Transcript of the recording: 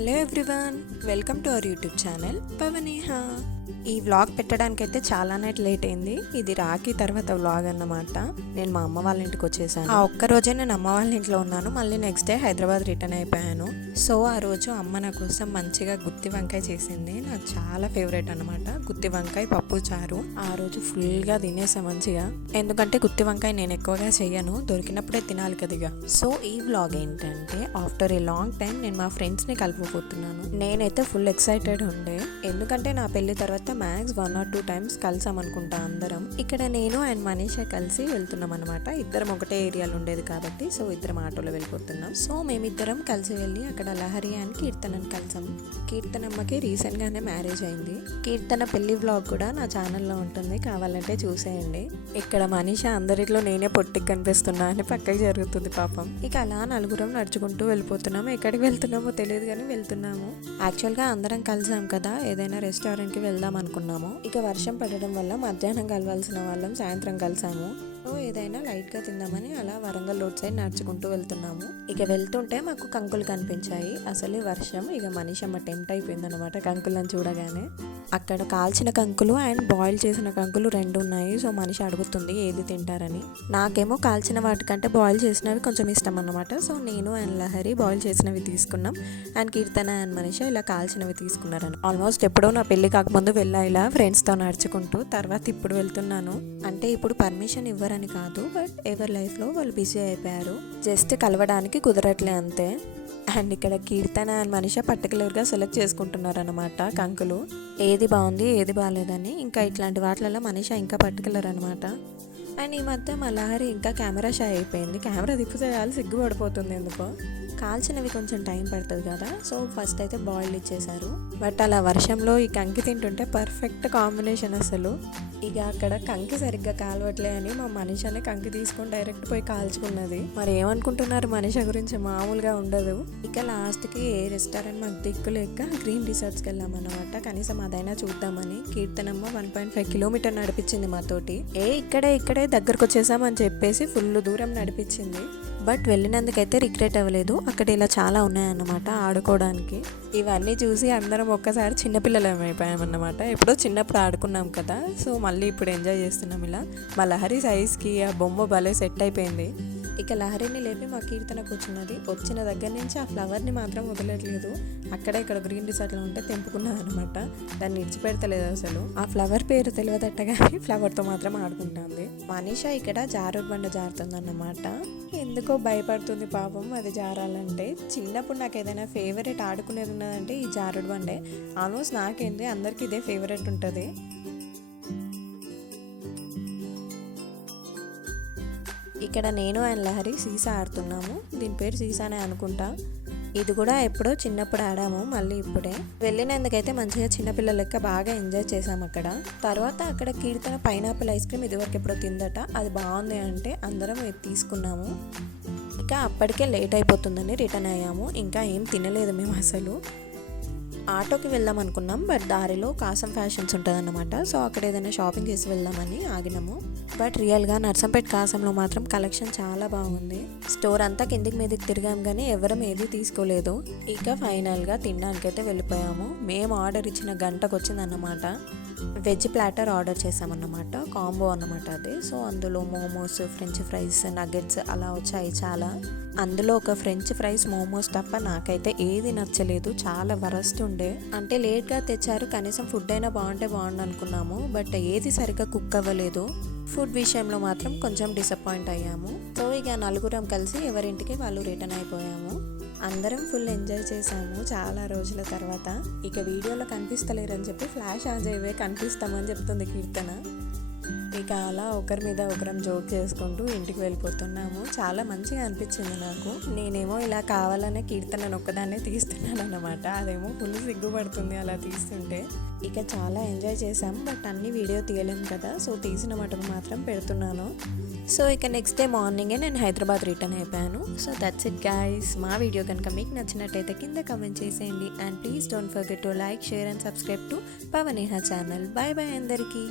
Hello everyone, welcome to our YouTube channel Pavaneha. ఈ vlog పెట్టడానికైతే చాలానే late అయింది. ఇది రాఖీ తర్వాత వ్లాగ్ అన్నమాట. నేను మా అమ్మ వాళ్ళ ఇంటికి వచ్చేసాను. ఆ ఒక్క రోజే నేను అమ్మ వాళ్ళ ఇంట్లో ఉన్నాను. మళ్ళీ నెక్స్ట్ డే హైదరాబాద్ రిటర్న్ అయిపోయాను. సో ఆ రోజు అమ్మ నా కోసం మంచిగా గుత్తి వంకాయ చేసింది. నాకు చాలా ఫేవరెట్ అనమాట గుత్తి వంకాయ పప్పు చారు. ఆ రోజు ఫుల్గా తినేసా మంచిగా. ఎందుకంటే గుత్తి వంకాయ నేను ఎక్కువగా చెయ్యను, దొరికినప్పుడే తినాలి కదిగా. సో ఈ వ్లాగ్ ఏంటంటే ఆఫ్టర్ ఏ లాంగ్ టైం నేను మా ఫ్రెండ్స్ని కలుపుకుపోతున్నాను. నేనైతే ఫుల్ ఎక్సైటెడ్ ఉండే, ఎందుకంటే నా పెళ్లి తర్వాత మ్యాక్స్ 1 or 2 times కలిసాం అనుకుంటా అందరం. ఇక్కడ నేను అండ్ మనీషా కలిసి వెళ్తున్నాం అనమాట. ఇద్దరం ఒకటే ఏరియాలో ఉండేది కాబట్టి సో ఇద్దరం ఆటోలో వెళ్ళిపోతున్నాం. సో మేమిద్దరం కలిసి వెళ్ళి అక్కడ లహరి అండ్ కీర్తనని కలిసాం. కీర్తనమ్మకి రీసెంట్ గానే మ్యారేజ్ అయింది. కీర్తన పెళ్లి వ్లాగ్ కూడా నా ఛానల్లో ఉంటుంది, కావాలంటే చూసేయండి. ఇక్కడ మనీషా అందరిలో నేనే పొట్టికి కనిపిస్తున్నా అని పక్కకి జరుగుతుంది పాపం. ఇక అలా నలుగురం నడుచుకుంటూ వెళ్ళిపోతున్నాము. ఎక్కడికి వెళ్తున్నామో తెలియదు కానీ వెళ్తున్నాము. యాక్చువల్గా అందరం కలిసాం కదా, ఏదైనా రెస్టారెంట్కి వెళ్దాం అనుకున్నాము. ఇక వర్షం పడడం వల్ల మధ్యాహ్నం కలవాల్సిన వాళ్ళం సాయంత్రం కలిసాము. సో ఏదైనా లైట్గా తిందామని అలా వరంగల్ రోడ్ సైడ్ నడుచుకుంటూ వెళ్తున్నాము. ఇక వెళ్తుంటే మాకు కంకులు కనిపించాయి. అసలే వర్షం, ఇక మనిషమ్మ టెంప్ట్ అయిపోయింది అనమాట కంకులను చూడగానే. అక్కడ కాల్చిన కంకులు అండ్ బాయిల్ చేసిన కంకులు 2 ఉన్నాయి. సో మనిషి అడుగుతుంది ఏది తింటారని. నాకేమో కాల్చిన వాటికంటే బాయిల్ చేసినవి కొంచెం ఇష్టం అన్నమాట. సో నేను అండ్ లహరి బాయిల్ చేసినవి తీసుకున్నాం అండ్ కీర్తన అండ్ మనిష ఇలా కాల్చినవి తీసుకున్నారని. ఆల్మోస్ట్ ఎప్పుడో నా పెళ్లి కాకముందు వెళ్ళా ఇలా ఫ్రెండ్స్తో నడుచుకుంటూ. తర్వాత ఇప్పుడు వెళ్తున్నాను. అంటే ఇప్పుడు పర్మిషన్ ఇవ్వరని కాదు, బట్ ఎవరి లైఫ్లో వాళ్ళు బిజీ అయిపోయారు. జస్ట్ కలవడానికి కుదరట్లే అంతే. అండ్ ఇక్కడ కీర్తన అండ్ మనిష పర్టికులర్గా సెలెక్ట్ చేసుకుంటున్నారు అనమాట కంకులు, ఏది బాగుంది ఏది బాగాలేదని. ఇంకా ఇట్లాంటి వాటిలలో మనిష ఇంకా పర్టికులర్ అనమాట. అండ్ ఈ మధ్య మా లహరి ఇంకా కెమెరా షై అయిపోయింది. కెమెరా తిప్పితే చాలు సిగ్గుపడిపోతుంది ఎందుకో. కాల్చినవి కొంచెం టైం పడుతుంది కదా, సో ఫస్ట్ అయితే బాయిల్ ఇచ్చేసారు. బట్ అలా వర్షంలో ఈ కంకి తింటుంటే పర్ఫెక్ట్ కాంబినేషన్ అసలు. ఇక అక్కడ కంకి సరిగ్గా కాలవట్లే అని మా మనిషానే కంకి తీసుకొని డైరెక్ట్ పోయి కాల్చుకున్నది. మరి ఏమనుకుంటున్నారు మనిష గురించి, మామూలుగా ఉండదు. ఇక లాస్ట్కి ఏ రెస్టారెంట్ మాకు దిక్కు లేక గ్రీన్ రిసార్ట్స్కి వెళ్ళామన్నమాట. కనీసం అదైనా చూద్దామని. కీర్తనమ్మ 1.5 kilometers నడిపించింది మాతోటి. ఇక్కడే దగ్గరకు వచ్చేసామని చెప్పేసి ఫుల్ దూరం నడిపించింది. బట్ వెళ్ళినందుకైతే రిగ్రెట్ అవ్వలేదు. అక్కడ ఇలా చాలా ఉన్నాయన్నమాట ఆడుకోవడానికి. ఇవన్నీ చూసి అందరం ఒక్కసారి చిన్నపిల్లలం అయిపోయామన్నమాట. ఎప్పుడో చిన్నప్పుడు ఆడుకున్నాం కదా, సో మళ్ళీ ఇప్పుడు ఎంజాయ్ చేస్తున్నాం ఇలా. మా లహరి సైజ్కి ఆ బొమ్మ భలే సెట్ అయిపోయింది. ఇక లహరిని లేపి మా కీర్తన కూర్చున్నది. వచ్చిన దగ్గర నుంచి ఆ ఫ్లవర్ని మాత్రం వదలట్లేదు. ఇక్కడ గ్రీన్ రిసార్ట్లో ఉంటే తెంపుకున్నది అనమాట. దాన్ని ఇడిచిపెడతలేదు అసలు. ఆ ఫ్లవర్ పేరు తెలియదట్ట కానీ ఫ్లవర్తో మాత్రం ఆడుకుంటుంది. మనీషా ఇక్కడ జారుడు బండ జారుతుంది అన్నమాట. ఎందుకో భయపడుతుంది పాపం అది జారాలంటే. చిన్నప్పుడు నాకు ఏదైనా ఫేవరెట్ ఆడుకునేది ఉన్నదంటే ఈ జారుడు బండే. ఆల్మోస్ట్ నాకేంటి అందరికీ ఇదే ఫేవరెట్ ఉంటుంది. ఇక్కడ నేను అండ్ లహరి సీసా ఆడుతున్నాము. దీని పేరు సీసానే అనుకుంటా. ఇది కూడా ఎప్పుడో చిన్నప్పుడు ఆడాము, మళ్ళీ ఇప్పుడే. వెళ్ళినందుకైతే మంచిగా చిన్నపిల్లల లెక్క బాగా ఎంజాయ్ చేసాము అక్కడ. తర్వాత అక్కడ కీర్తన పైనాపిల్ ఐస్ క్రీమ్ ఇదివరకు ఎప్పుడో తిందట, అది బాగుంది అంటే అందరం ఇది తీసుకున్నాము. ఇక అప్పటికే లేట్ అయిపోతుందని రిటర్న్ అయ్యాము. ఇంకా ఏం తినలేదు మేము అసలు. ఆటోకి వెళ్దాం అనుకున్నాం, బట్ దారిలో కాసం ఫ్యాషన్స్ ఉంటుందన్నమాట. సో అక్కడ ఏదైనా షాపింగ్ చేసి వెళ్దామని ఆగినాము. బట్ రియల్గా నర్సంపేట కాసంలో మాత్రం కలెక్షన్ చాలా బాగుంది. స్టోర్ అంతా కిందికి మీదకి తిరిగాం కానీ ఎవరం ఏది తీసుకోలేదు. ఇక ఫైనల్గా తినడానికైతే వెళ్ళిపోయాము. మేము ఆర్డర్ ఇచ్చిన గంటకు వచ్చిందన్నమాట. వెజ్ ప్లాటర్ ఆర్డర్ చేసామన్నమాట, కాంబో అన్నమాట అది. సో అందులో మోమోస్, ఫ్రెంచ్ ఫ్రైస్, నగెట్స్ అలా వచ్చాయి చాలా. అందులో ఒక ఫ్రెంచ్ ఫ్రైస్, మోమోస్ తప్ప నాకైతే ఏది నచ్చలేదు, చాలా వరస్ట్ ఉండే. అంటే లేట్గా తెచ్చారు, కనీసం ఫుడ్ అయినా బాగుంటే బాగుండు అనుకున్నాము, బట్ ఏది సరిగ్గా కుక్ అవ్వలేదు. ఫుడ్ విషయంలో మాత్రం కొంచెం డిసప్పాయింట్ అయ్యాము. సో ఇక నలుగురం కలిసి ఎవరింటికి వాళ్ళు రిటర్న్ అయిపోయాము. అందరం ఫుల్ ఎంజాయ్ చేసాము చాలా రోజుల తర్వాత. ఇక వీడియోలో కనిపిస్తలేరని చెప్పి ఫ్లాష్ ఆన్ చేయవే కనిపిస్తామని చెప్తుంది కీర్తన. ఇక అలా ఒకరి మీద ఒకరం జోక్ చేసుకుంటూ ఇంటికి వెళ్ళిపోతున్నాము. చాలా మంచిగా అనిపించింది నాకు. నేనేమో ఇలా కావాలనే కీర్తనను ఒక్కదాన్నే తీస్తున్నాను అన్నమాట. అదేమో ఫుల్ సిగ్గుపడుతుంది అలా తీస్తుంటే. ఇక చాలా ఎంజాయ్ చేసాం, బట్ అన్ని వీడియో తీయలేము కదా, సో తీసిన మటుకు మాత్రం పెడుతున్నాను. సో ఇక నెక్స్ట్ డే మార్నింగే నేను హైదరాబాద్ రిటర్న్ అయిపోయాను. So that's it guys. మా వీడియో కనుక మీకు నచ్చినట్టయితే కింద కమెంట్ చేసేయండి. And please don't forget to like, share and subscribe to Pavaneha channel. Bye bye అందరికీ.